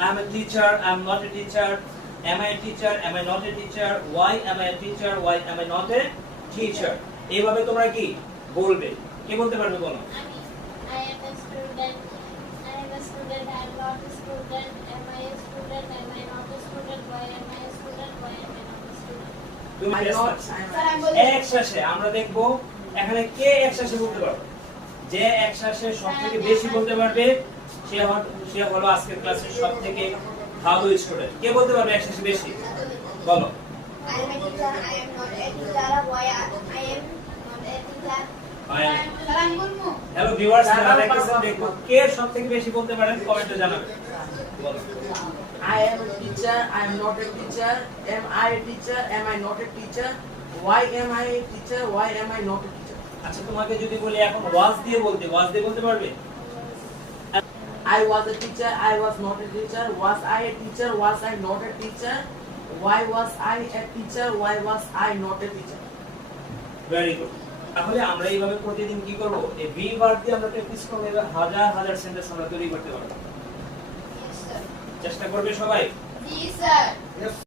I am a teacher, I am not a teacher. Am I a teacher? Am I not a teacher? Why am I a teacher? Why am I not a teacher? এইভাবে তোমরা কি বলবে? কে বলতে পারবে বলো? I am a student. I am a student. I am not a student. Am I a student? Am I not a student? Why am I a student? Why am I not a student? তুমি এক শ্বাসে আমরা দেখব এখানে কে এক শ্বাসে বলতে পারবে। যে এক শ্বাসে সবথেকে বেশি বলতে পারবে সে হলো আজকের ক্লাসের সবথেকে ভালো স্টুডেন্ট। কে বলতে পারবে এক শ্বাসে বেশি? বলো। I am a teacher. I am not a teacher. Why I am not a teacher? Hello viewers, যারা দেখতেছেন দেখো কে সবথেকে বেশি বলতে পারেন কমেন্টে জানাবেন। বলো। I am a teacher, I am not a teacher. Am I a teacher? Am I not a teacher? Why am I a teacher? Why am I not a teacher? আচ্ছা তোমাকে যদি বলি এখন ওয়াজ দিয়ে বলতে পারবে? I was a teacher, I was not a teacher. Was I a teacher? Was I not a teacher? Why was I a teacher? Why was I not a teacher? Very good. তাহলে আমরা এইভাবে প্রতিদিন কি করব? এই be verb দিয়ে আমরা practice করব, এবার হাজার হাজার সেন্টেন্স আমরা তৈরি করতে পারবো। Yes, sir. চেষ্টা করবে সবাই? Yes, sir.